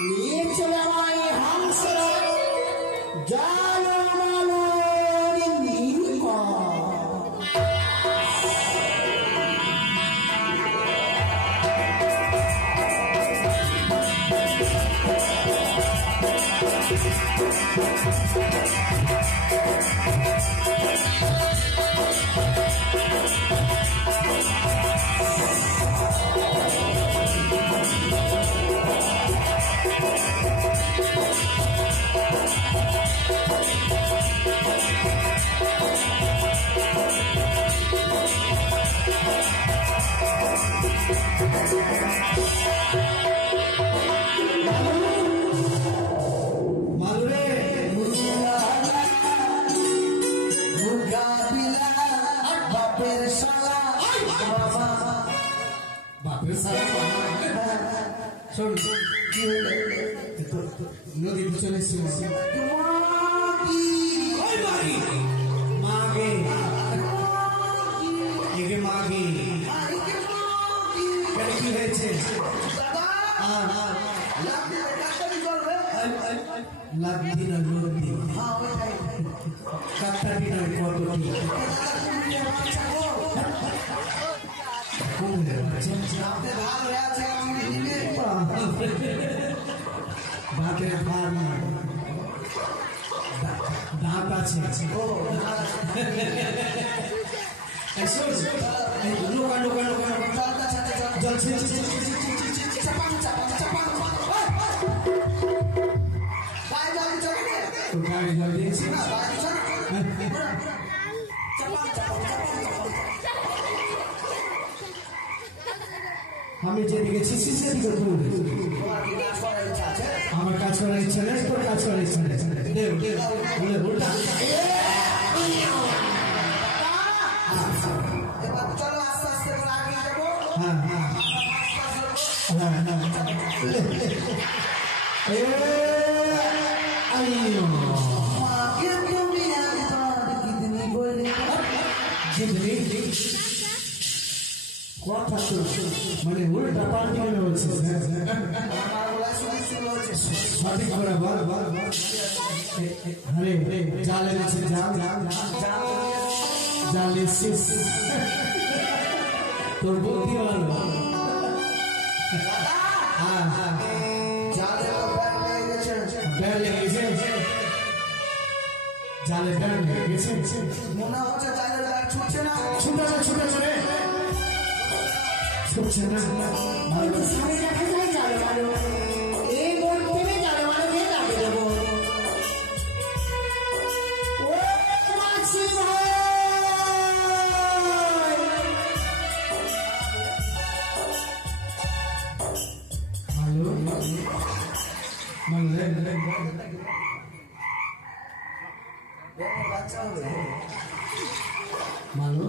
নিয়ে চলে আমায় হামসরা জানো মালো নীলকা নদী চলে মাগে কি হয়েছে লাগবি না নদী কাটাবি না কতটি ভাতের ভার দাঁত আছে লোকা লোকা লোকা জল জল দিয়েছি আমি যেদিকে ছিছি সেদিকে আমার কাজ করার ইচ্ছা নেই তোর কাজ করার ইচ্ছা নেই চলো আস্তে আস্তে করে আগে যাবো কথা মানে উল্টা পাল্টি মনে হচ্ছে সঠিক করে আরে জালে আছে জালে তোর বুদ্ধি ভালো জালে মনে হচ্ছে ছুটছে না ছুটছে না সামনে দেখা যায় জালে মারো এই বোন থেকে জালে মারো দিয়ে দাঁড়িয়ে দেবো ও মাছি ভাই হ্যালো বাচ্চা হবে মালো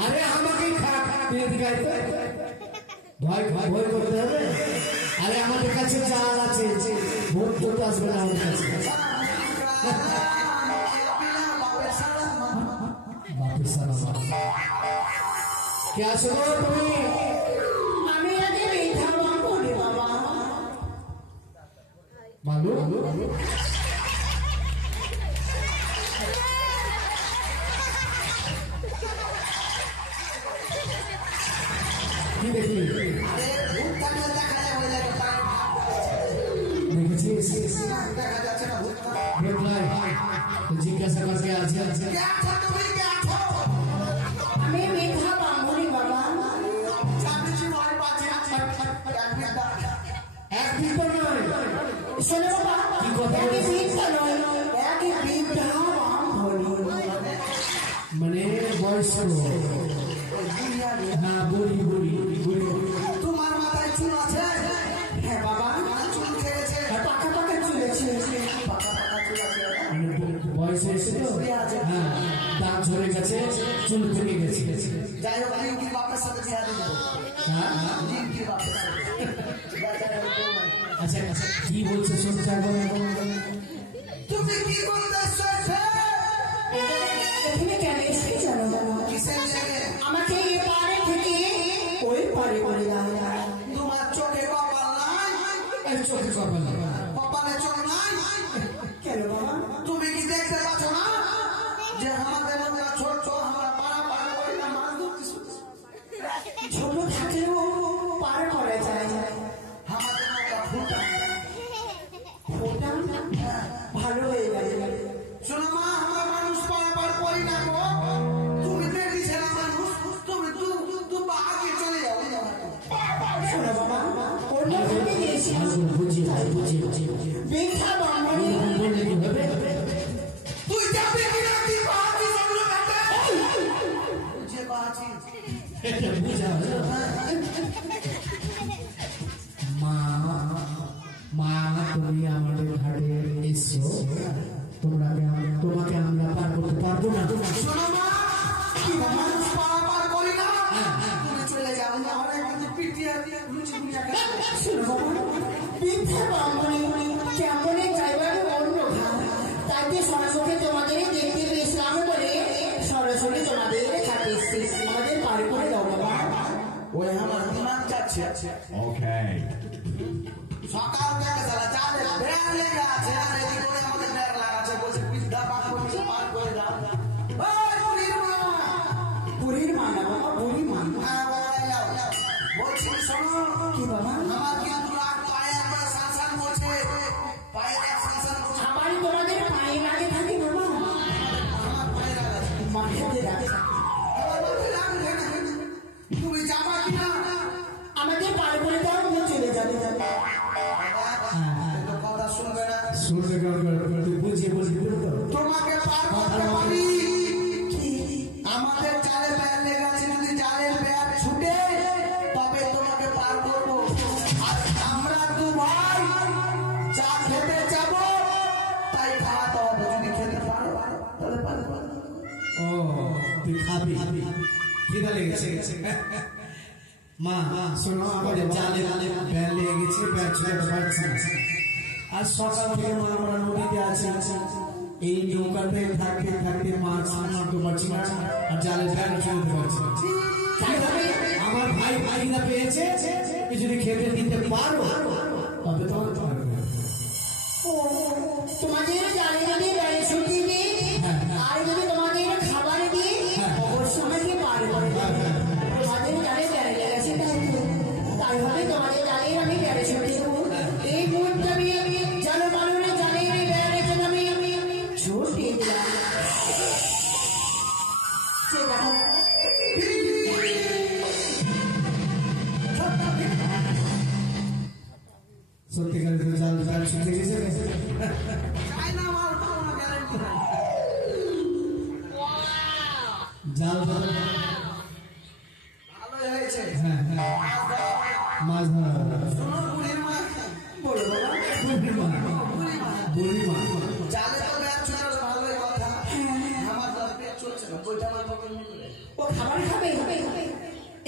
আরে আমাকে ভয় করতে হবে আরে আমাদের কাছে চাল আছে ভোট করতে আসবে না আমাদের কাছে বাপের সারা কে আছো তুমি আমি আগে মিঠা বলি বাবা ভালো কি দেখলি দেখা যায় দেখেছিস দেখা যাচ্ছে না আমি মেঘা বামুনি বাবা। এক বিদ্যা নয়, শোনো বাবা, কি কথা একই বলছিস? বৃদ্ধা নয়, একই বৃদ্ধা বামুনি। মানে বয়স্ক, হ্যাঁ বুড়ি বুড়ি বুড়ি। তোমার মাথায় চুল আছে? হ্যাঁ বাবা, চুল খেয়েছে? পাকা পাকা চুলেছে। মানে বয়স হয়েছে তো, হ্যাঁ দাঁত ঝরে গেছে, চুল থেকে গেছে। যাই হোক লিঙ্কির বাপের সাথে বিয়া দিয়ে দেবো। হ্যাঁ লিঙ্কির বাপের সাথে। আচ্ছা আচ্ছা, কি বলছে শুনতে এখন? তুমি কি বলতে চাইছো? এখানে কেন এসে জানো জানো? কিসের লেগে? আমাকে এ পারে থেকে ওই পারে করে দাও। তোমার চোখে কপাল নাই? এই চোখে কপাল না। কপালে চোখ নাই? কেন বাবা? তুমি কি দেখতে পাচ্ছ না যে আমাদের মধ্যে ছোট আমরা পাড়া পাড়া করি না মাছ ধরতেছি? ছোট থাকলেও পার করা যায়। আমাদের নৌকা ফুটা। ওটা ভালো হয়ে গেল। শোনো মা, আমরা মানুষ পাড়া পাড় করি না গো। তুমি দেখি ছেলে মানুষ, তুমি দু পা আগে চলে যাও। শোনো বাবা, অন্য থেকে গেছি বুঝি ভাই, বুঝি বুঝি। মেঘা বামুনি। বললে কি হবে? তুই যাবি কিনা? তুই বাকি সবগুলো ব্যাটা বুঝে বাঁচি। এটা বুঝা হলো। মা মা তুমি আমাদের ঘাটে এসো, তোমাকে আমরা পার করতে পারবো না। শোনো মা, কি মানুষ পাড়া পাড় করি না? তুমি চলে যাও, আমরা কিন্তু পিটিয়ে লুচি গুড়িয়া খাবো। শোনো বাবা, বৃদ্ধা বামুনি কেমন যাইবার অন্য ঘাট, তাইতে সরাসরি তোমাদের দেখতে পেয়েছিলাম বলে সরাসরি তোমাদের ঘাটে এসেছি। আমাদের পার করে দাও বাবা। ওই আমার দিমাগ যাচ্ছে। Okay. সকাল থেকে সারা চাঁদে ব্যাগ লেগে আছে, আর এদিকে করে আমাদের ব্যাগ লাগাচ্ছে, বলছে বৃদ্ধা পার করছে, পার করে দাও। ওই বুড়ির মা! বুড়ির মা না বাবা, বুড়ি মা। হ্যাঁ, বলে যাও। বলছি শোনো, কি বাবা? আমার কিন্তু রাত পায়ে একবার শাসন করছে, পায়ে এক শাসন করছে, আমার তোমাদের পায়ে লাগে থাকে বাবা, আমার পায়ে লাগাচ্ছে। মাঠেতে রাখে। আমার মাথায় লাগবে না। তুমি যাবা কিনা? আমাদের পার করে দাও, আমি চলে যাবে। কিন্তু কথা শুনবে না। শুনতে তুই বুঝিয়ে বুঝিয়ে তো। তোমাকে পার করতে পারি। আমাদের জালে ব্যাগ লেগে আছে, যদি জালের ব্যাগ ছুটে তবে তোমাকে পার করবো। আর আমরা দু ভাই যা খেতে যাব তাই খাওয়াতে হবে, যদি খেতে পারো তাহলে পারো। ও তুই খাবি, খিদা লেগেছে। মা শোনো, আমাদের জালে ব্যাগ লেগে গেছে, ব্যাগ ছুটে পারছি না। আর সকাল থেকে আমরা নদীতে আছি, এই নৌকাতে থাকতে থাকতে মাছ মারতে পারছি না, আর জালের ব্যাগ ছুটতে পারছি না। আমার ভাই ভাইরা পেয়েছে, যদি খেতে দিতে পারো তবে তোমার পারবে। ও, তোমাদের জালে যদি বেড়ে ছুটি দিই, আর যদি তোমাদের খাবার দিই, অবশ্যই আমাকে পার করে দেবে। তোমাদের জালে বেড়ে লেগেছে, তাই হবে তোমাদের জালে আমি বেড়ে ছুটি দেবো। এই মুহূর্তে আমি জলমালনে জালে বেড়ে জন্য আমি ছুটি দিলাম। সে দেখো, সত্যিকারের তো জাল জাল ছুটে গেছে। চাই না আমার কোনো গ্যারান্টি নাই। জাল জাল ভালোই হয়েছে। হ্যাঁ হ্যাঁ, মাছ ধরা হবে। শোনো বুড়ির মা, বলো বাবা। বুড়ি মা, বুড়ি মা। জালে তো ব্যাগ ছুটে ভালোই কথা। আমার তো আর পেট চলছে না, বইটা আমার পকেট নিয়ে ও খাবার খাবে,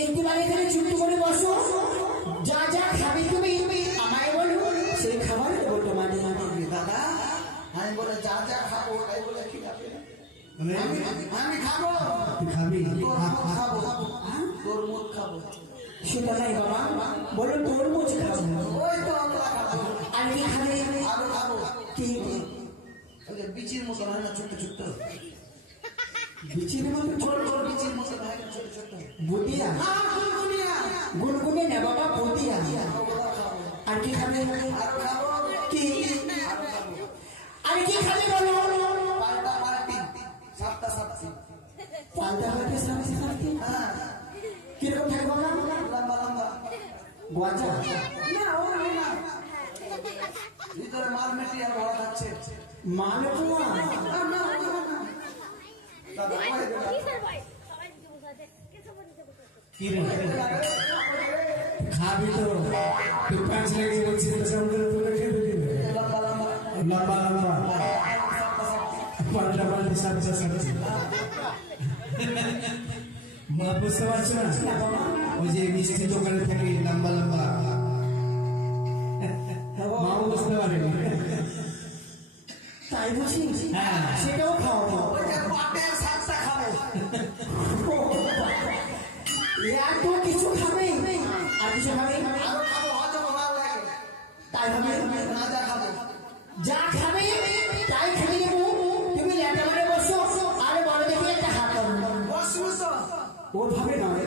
একটিবার এখানে চুপ করে বসো, যা যা খাবে তুমি আমায় বলো, সেই খাবার দেবো তোমাদের। দাদা, আমি বলে যা যা খাবো তাই বলে কি খাবে? মানে আমি খাবো, তুই খাবি? তোর মুখ খাবো, তোর মুখ খাবো। সেটা নাই বাবা, বলো তরমুজ খাবো। ওই তো আমরা খাবো, আর কি খাবে? আলু খাবো। কি ওই যে বিচির মতো হয় না, ছোট্ট ছোট্ট বিচির মতো গোল গোল বিচির মতো হয় না, ছোট ছোট। বুটিয়া, গুনগুনিয়া, গুনগুনে না বাবা, বুটিয়া। ওগুলো খাবো। আর কি খাবে? আরো খাবো, কি আরো খাবো। আর কি খাবে বলো? পাল্টা পাল্টি, সাতটা সাতটা পাল্টা হয়ে সামনে সামনে কিরকম থাকে বাবা? লম্বা লম্বা গোয়াজা না ও না ভিতরে মাল মেটিয়ার ভরা যাচ্ছে মানে কুয়া কি রে খাবি তো তুই পাঁচ লেগে বলছিস তো সামনে তুলে খেয়ে দিবি লম্বা লম্বা লম্বা লম্বা পাল্টা পাল্টা সাথে সাথে মা বুঝতে পারছো না ওই যে মিষ্টি দোকানে থেকে লম্বা লম্বা মা বুঝতে পারেনি তাই বুঝি হ্যাঁ সেটাও খাওয়াবো ওই যে পাটের শাকটা খাবে এত কিছু খাবে আর কিছু খাবে আরো খাবো হয়তো ভালো লাগে তাই হবে না যা খাবে যা খাবে তাই খেয়ে নেবো তুমি ল্যাটা মারে বসো আর বলো দেখি একটা হাত করো বসবো তো ওভাবে নয়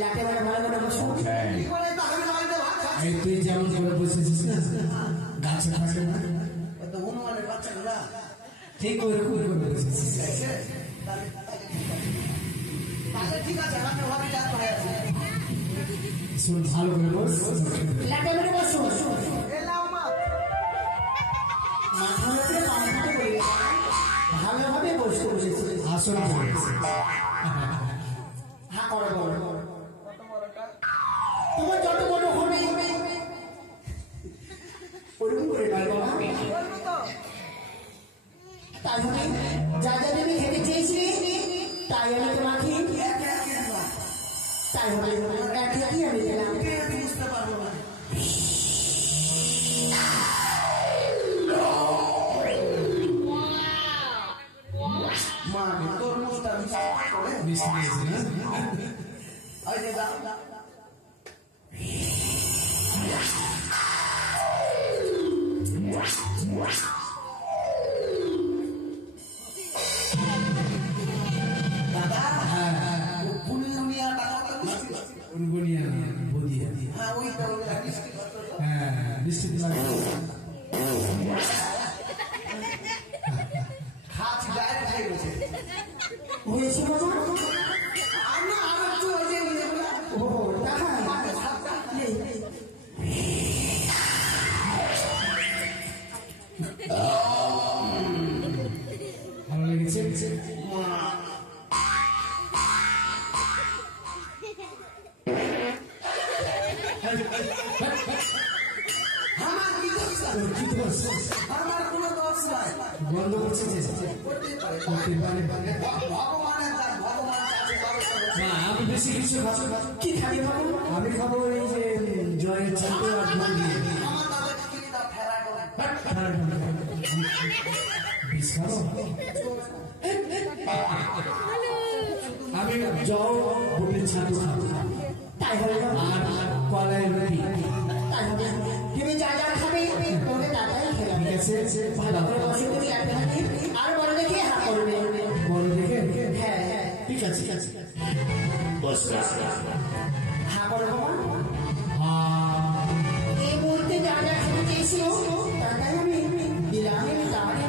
ল্যাটা মারে ভালো করে বসো কি করে তাহলে বাড়িতে ভাত খাচ্ছে এই তুই যেমন করে বসেছিস না গাছে থাকে না ওই তো হনুমানের বাচ্চাগুলা ঠিক ওই রকম করে বসেছিস এসে তাহলে ঠিক আছে আমি ভাবি যা করে আছে শুন ভালো করে বস ল্যাটা মারে বসো এলাও মা মাথা উপরে পানি দিতে বলে ভালোভাবে বসতে বসেছি আসন হ্যাঁ করে বলো কত বড়টা তোমার যত বড় হবে ওরকম করে নয় বাবা বলবো তো তাই হবে যা যা তুমি খেতে চেয়েছিলে তাই আমি তোমাকে একে একে দিবা তাই হবে একই একই আমি দিলাম কে বুঝতে পারবো না মা তোর মুখটা মিষ্টি করে মিষ্টি দিয়েছি না ওই যে দাও দাদা ও পুনিয়া টাকা মিষ্টি উনগুনিয়া বদিয়া হ্যাঁ ওইটা ওইটা মিষ্টি হ্যাঁ মিষ্টি দিলাম খাচ্ছি ডাইরেক্ট হয়ে গেছে হয়েছে বাবা আর না আর একটু ওই যে ইয়েগুলা ও দেখা পাটের শাকটা নেই ভালো লেগেছে আমার কি দোষ তোর কি দোষ আমার কোনো দোষ নাই বন্ধ করছিস করতেই পারে করতে পারে ভগবানের দান ভগবান চাচ্ছে কারো না আমি বেশি কিছু খাবো না। কি খাবে বাবা আমি খাবো এই যে জয়ের চাপ আর ঢোল দিয়ে আমার দাদাকে কিনে দাও ফেরা করে বিষ খাবো আমি জল বুটের ছাতু খাবো তাই হবে বাবা আর কলাই রুটি তাই হবে তুমি যা যা খাবে তোকে তাড়াতাড়ি খেলাম ঠিক আছে ভালো করে বসে তুমি একটা হাতে আর বড় দেখে হাত করবে বড় দেখে হ্যাঁ হ্যাঁ ঠিক আছে ঠিক আছে হা করো বাবা হ্যাঁ এই মুহূর্তে যা যা খেতে চেয়েছিল তাড়াতাড়ি আমি দিলাম আমি তাড়াতাড়ি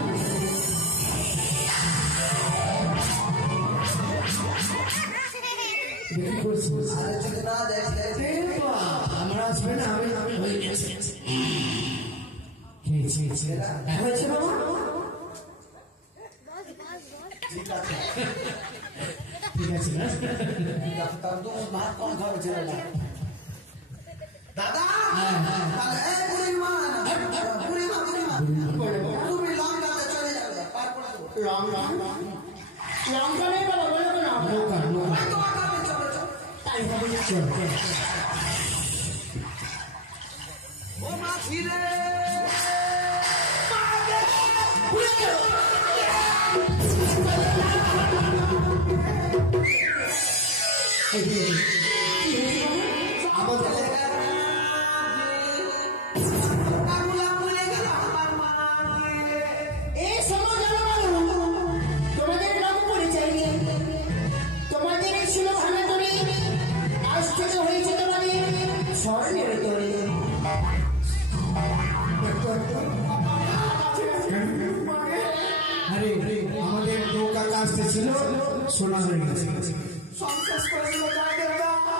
দেখি করছিস আর যদি না দেখলে আমরা আসবে না আমি হয়ে গেছে খেয়েছি হয়েছে বাবা ঠিক আছে ঠিক আছে না তার তো ভাত কম খাবে ছেলেটা দাদা তাহলে এই বুড়িমা বুড়িমা তুমি লঙ্কাতে চলে যাবে পার করে দেবো রং রং লঙ্কা নেই বাবা বলো না নৌকা নৌকা ওই তোমার কাছে চলে চলো তাই হবে চল ও মা ছিড়ে আমাদের এই সময় জনগণ তোমাদের নাম পরিচয় নিয়ে তোমাদের এই ছিল ভালো করে আজ থেকে হয়েছে তোমাদের স্মরণের তরে আরে আমাদের নৌকা আসতেছিল সোনা হয়ে গেছে সংশ্লেষ করেছিল জয় দেবতা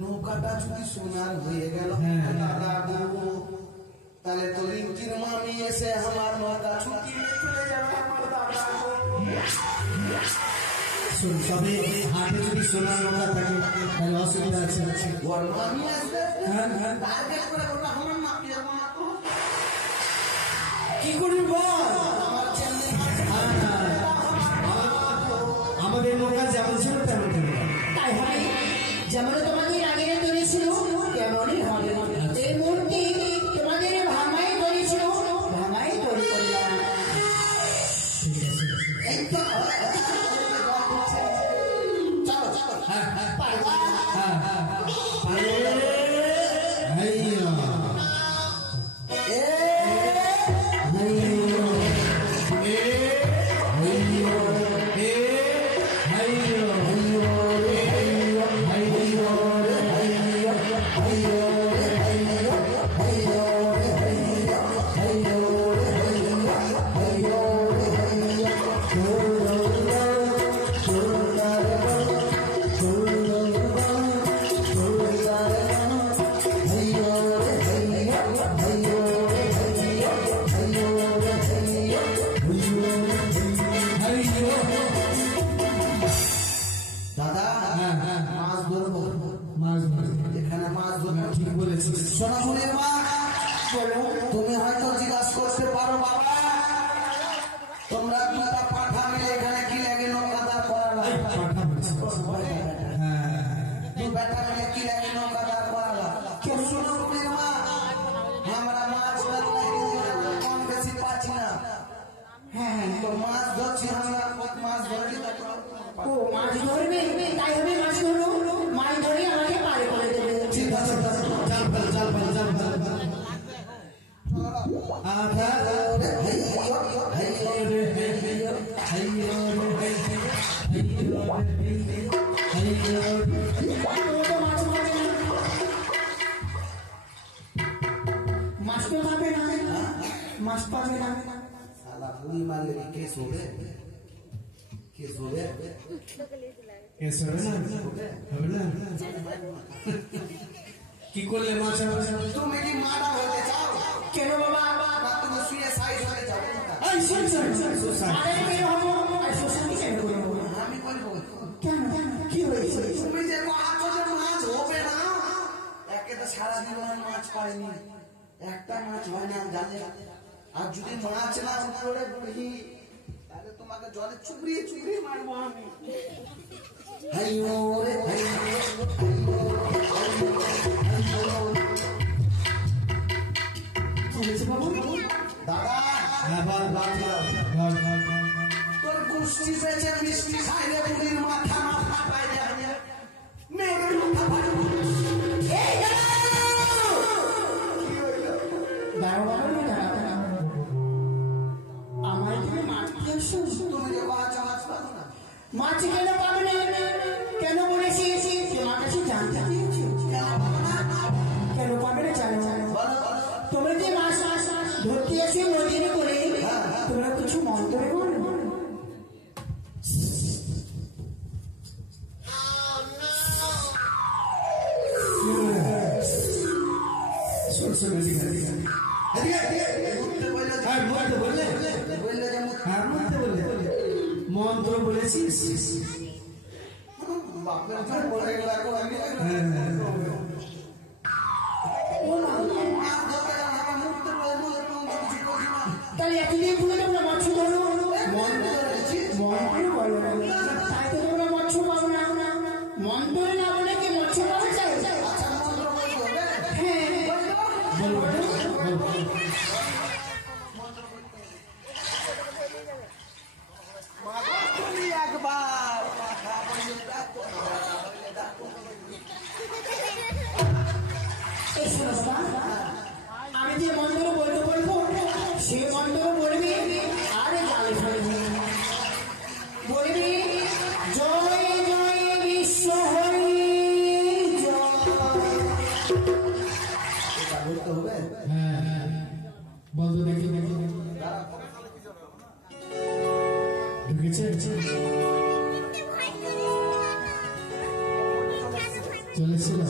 নৌকাটা যদি সোনার হয়ে গেল দাদা গো, তাহলে তো রিঙ্কির মামি এসে আমার নৌকা ছুটি চলে যাবে আমার দাদা গো। তবে হাটে যদি সোনার নৌকা থাকে তাহলে অসুবিধা আছে ওর মামি আসবে হ্যাঁ হ্যাঁ টার্গেট করে ওটা আমার মাপি যাবো না তো কি করবি বল আমার ছেলে আমাদের নৌকা যেমন ছিল তেমন ছিল তাই হবে যেমন তোমাদের আগের তৈরি ছিল তেমনই হবে এই মূর্তি তোমাদের ভাঙাই তৈরি ছিল ভাঙাই তৈরি করলাম এই তো চলো চলো পারবা দাদা মাছ ধরবো মাছ মাছ এখানে মাছ ধরবো ঠিক বলেছিস সোনামণির মা বলো তুমি হয়তো জিজ্ঞাসা করতে পারো বাবা তোমরা দুটা পাঠা মিলে এখানে কি লাগে নৌকাদার করালা পাঠা বলছি হ্যাঁ দু বেটা মিলে কি লাগে নৌকাদার করালা কেউ সোনামণির মা আমরা মাছ ধরতে কম বেশি পাচ্ছি না হ্যাঁ তো মাছ ধরছি আমরা মাছ ধরছি ও মাছ ধরবে তাই হবে মাছ ধরো মাছ ধরে আমাকে পারে করে দেবে ঠিক আছে জাল ফেল জাল ফেল জাল ফেল আধা মাছ তো পাবে না মাছ পাবে না साला पूरी मार ले केस हो गए केस हो गए এসে হবে না হবে না কি করলে মাছ হবে तुम मेरी मारा होते जाओ কেন বাবা ना तुम सुसाइड होते जाओ এই শুন শুন আরে কেন হবো আর সোসাইটি কেন করবো আমি বলবো কেন কেন কি হয়েছে তুমি যে আছো যে মাছ হবে না একে তো সারা দিন মাছ পাইনি একটা মাছ হয় না জানে আর যদি মাছ না উঠে বুড়ি তাহলে তোমাকে জলে চুবড়িয়ে চুবড়িয়ে মারবো আমি হাইও রে দাদা হ্যাঁ বল বল বল বল তোর গুষ্টি বেচে মিষ্টি খাইলে বুড়ির মাথা না ফাটাই যায় মেয়ের মাথা ফাটাই এই দাঁড়াও দাঁড়াও দাঁড়াও আমার এখানে মাছ কি আসো তুমি যে মাছ মাছ পাবো না মাছ কেন পাবে না কেন বলেছি তোমার কাছে জানতে চেয়েছি কেন পাবে না জানো তোমরা যে মাছ ধরতে এসে নদীর করে তোমরা কিছু মন্ত্র বলো শুন শুন এদিকে উঠতে বললে হ্যাঁ মন্ত্র বললে বললে যে হ্যাঁ মন্ত্র বললে মন্ত্র বলেছিস বাপের ঘর বলে গেল এখন আমি মাছ ধরতে গেলাম আমার মুখতে বলবো এরকম কিছু করছি না তাহলে এতদিন ভুলে তোমরা মাছ ধরো মন্ত্র ধরেছি মন্ত্র বলো তাই তো তোমরা মৎস্য পাবো না মন্ত্র না বলে কি মৎস্য পাওয়া যায় আচ্ছা মন্ত্র বলতে হবে হ্যাঁ তুমি একবার গেছে চলেছিল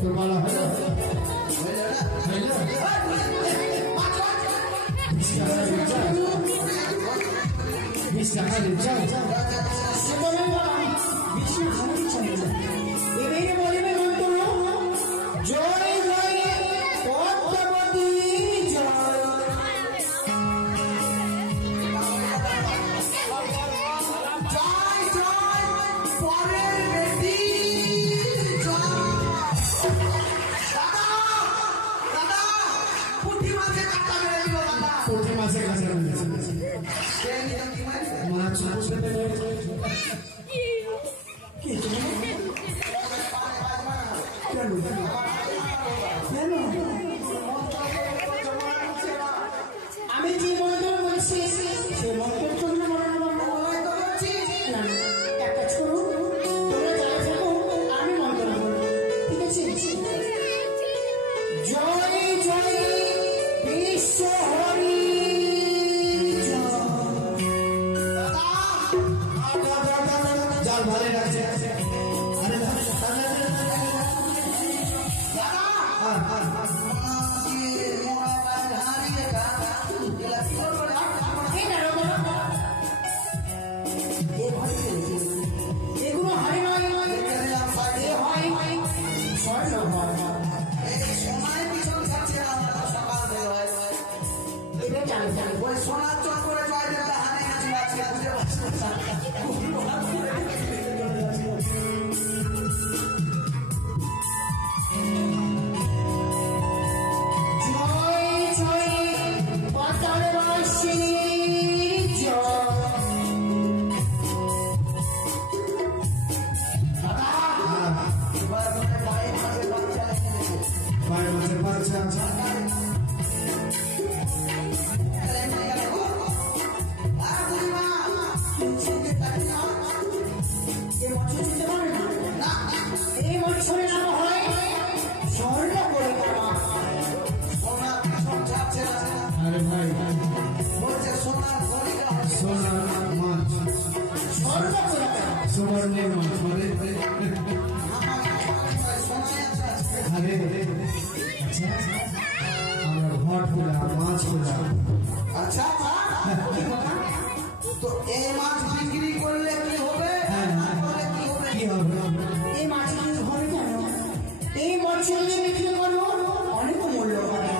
তোর বলা হলো এবারে বলবে মন্ত্র জয় জয় পদ্মাবতী জয় আমি যে মন্ত্র বলছি সে মন্ত্র তোমরা এক কাজ করো তোমরা যারা থাকো আমি মন্ত্র বলবো ঠিক আছে জয় জয় বিশ্ব হরি যার ভালো লাগছে এগুলো হারি নয় এ হয় স্বর্ণ এটা চালু চালু সোনার চক্করে জয় দেবতা হারে গেছে আজকে বুঝতে পারছি জয় জয় পদ্মাবতী জয় পায়ের মাঝে বাচ্চা এই বছরের নাম হয় স্বর্ণ পরিক্রমা আরে ভাই সোনার মাছ স্বর্ণ পরিক্রমা সুবর্ণের মাছ মানে আরে আচ্ছা আমরা ঘট পোলা মাছ পোলা আচ্ছা তো এই মাছ বিক্রি করলে কি হবে কি হবে এই মাছ হবে কেন এই বছরে বিক্রি করবো অনেক মূল্য হবে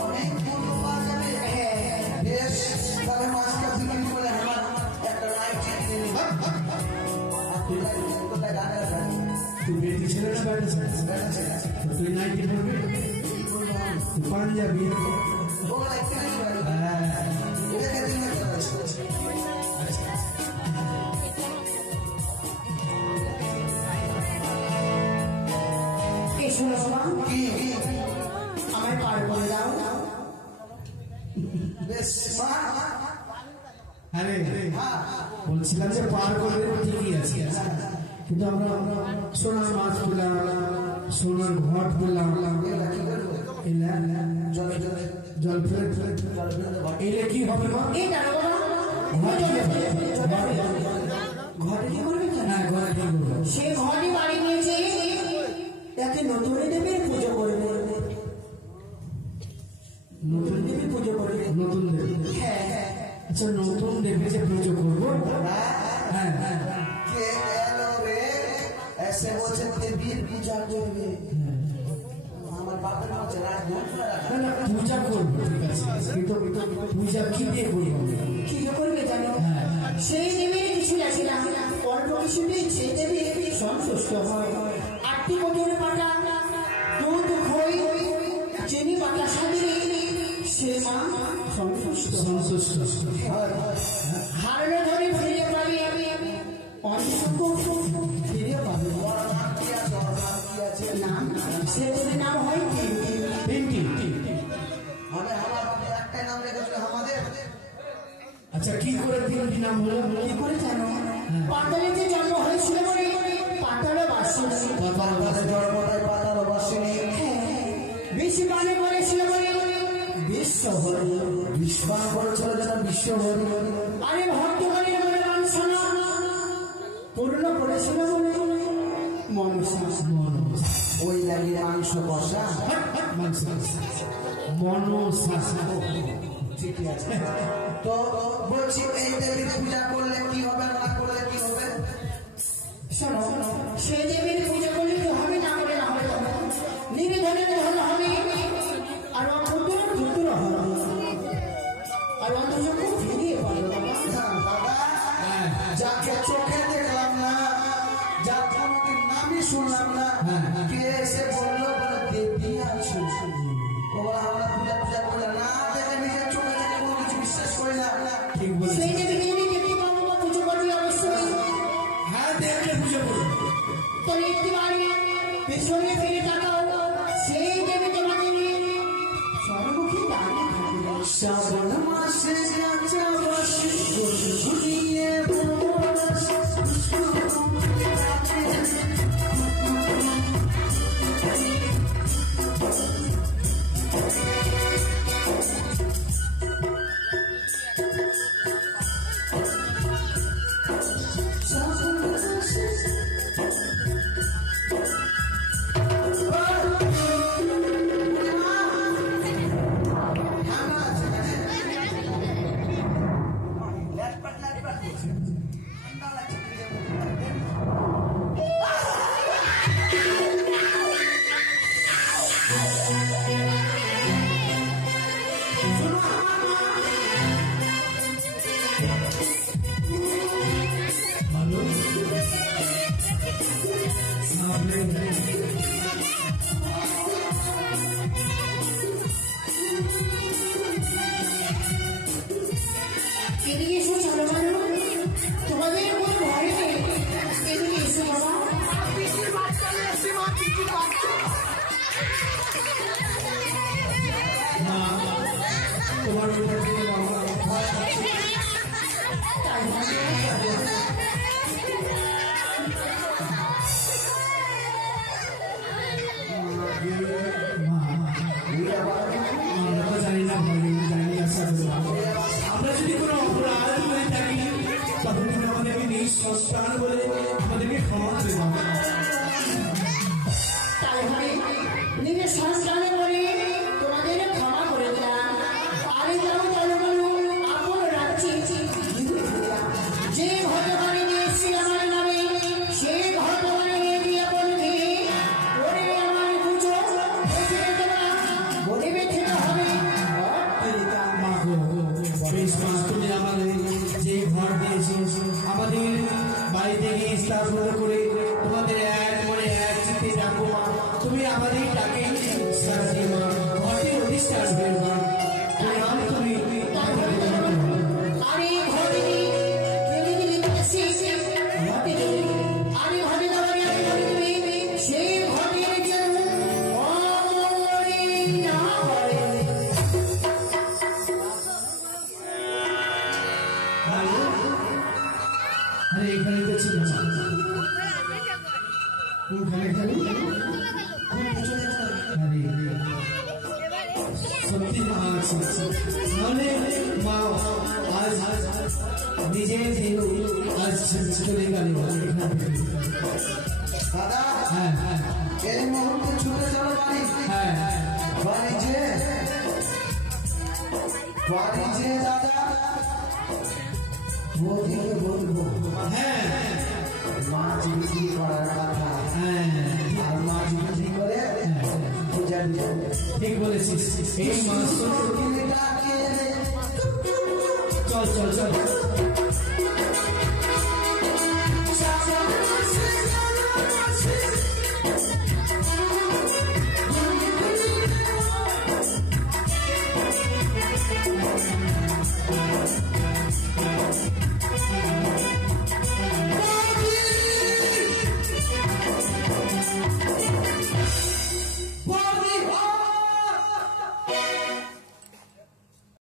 অনেক মূল্য পাওয়া যাবে বেশ তাহলে মাছটা বিক্রি করে আমার একটা লাইফ তুই বেটি ছেলে না বেটা ছেলে তুই নাইটি পড়বি পাঞ্জাবি এই শোনো শোনো আমায় পার করে দাও বেশ আরে বলছিলাম যে পার করে ঠিকই আছে কিন্তু আমরা সোনার মাছ পেলাম সোনার ঘট পেলাম জল ফেলে এলে কি হবে এই দাঁড়ো ঘরে কি করবে হ্যাঁ ঘরে কি করবো সে ঘরে বাড়ি নিয়েছে তাকে নতুন দেবে পুজো করবে নতুন দেবী পুজো করবে নতুন দেবে হ্যাঁ হ্যাঁ আচ্ছা নতুন দেবে যে পুজো করবো হ্যাঁ হ্যাঁ কে এলো রে এসে বলছে দেবীর পূজা করবে আমার বাপের নাম হচ্ছে রাজমোহন না পূজা করবো ঠিক আছে কিন্তু পূজা কি দিয়ে করবো কি করবে জানো হ্যাঁ সেই দেবীর কিছু আছে না অল্প কিছুতে সেই দেবী সন্তুষ্ট হয় 8টি কোটির পাটা দুধ খই চিনি পাতা সাজিয়ে সে মা সন্তুষ্ট হারলে ধরে ফিরে পাবি আমি অনেক ফিরে পাবি সে যদি নাম হয় তিনটি। হবে আমার একটাই নাম রেখেছিল আমাদের। আচ্ছা কি করে তিনটি নাম হলো? কি করে জানো? পাতালে যে জন্ম হয়েছিল বলে পাতালে বাসিনী। পাতালে জন্মটাই পাতালে বাসিনী। বেশি পানি করেছিল বলে বিশ্ব হল। বিস্ফান করেছিল যেন বিশ্ব হল। আরে ভক্তগণের মনে বাঞ্ছনা পূর্ণ করেছিল বলে মনসা। ওই লাগিয়ে মাংস কষা ঠিকই আছে। তো বলছি এই দেবীর পূজা করলে কি হবে, না করলে কি হবে? শোনো, সেই দেবীর পূজা করলে কি হবে, না করে না হবে নিবেদনে ধন হবে আর অপুত্র পুত্র হবে আর অন্তর্যোগ্য ফিরিয়ে পাবে। যাকে চোখে দেখলাম না, যার কোনোদিন নামই শুনলাম না, কে এসে বললো বলে দেবী আছে, ওরা আমরা পূজা পূজা করলে না দেখে নিজের চোখে দেখে কোনো কিছু বিশ্বাস করি না। ঠিক বলেছে। সেই দেবীকে যদি দেবী বাবা পুজো করবি অবশ্যই। হ্যাঁ দেখলে পুজো করবো। তো একটিবার পেছনে ফিরে তাকাও, সেই দেবী তোমাকে সর্বমুখী দাঁড়িয়ে থাকবে। শ্রাবণ মাসে কাঁচা বাসি ঘুরিয়ে এদিকে এসো চলো মানু, তোমাদের কোনো ভয় নেই। এদিকে এসো বাবা। তোমার উপর থেকে জানি না, জানি আশা আমরা যদি কোনো অপরাধ করে থাকি তখন তুমি আমাদেরকে নিঃসন্তান বলে আমাদেরকে ক্ষমা করে দাও। তাই হবে নিজের সন্তানে বলে তোমাদের ক্ষমা করে দিলাম। আরে যাও চলো বলো আপন রাজ্যে যে ভগবানে দিয়েছি আমার নামে, সে ভগবানে দিয়ে বলবে ওরে আমার পুজো বলে বেঁচে হবে। তুমি আমাদের যে ঘর দিয়েছো আমাদের বাড়িতে গিয়ে স্থাপন করে তোমাদের এক মনে এক চিত্তে ডাকবো মা। তুমি আমাদের ডাকে সাথে মা ঘরে অধিষ্ঠান হয়ে মা। তুমি আরে ঘরে কেড়ে দিলে ঘটে আরে ঘটে দাঁড়িয়ে আমি ঘরে দেবে সেই ঘটের জন্য অমরে না করে। আরে এখানে তো ছিল কোনখানে খালি সত্যি মানে মা আজ নিজে আজ চলে গেল। দাদা হ্যাঁ হ্যাঁ এই মুহূর্তে ছুটে চলো বাড়ি। হ্যাঁ বাড়ি যে দাদা মোদিকে বলবো হ্যাঁ মাছ বিক্রি করার কথা, হ্যাঁ আর মাছ বিক্রি করে পূজা দিয়ে ঠিক বলেছিস। এই মাস ডাকে চল চল চল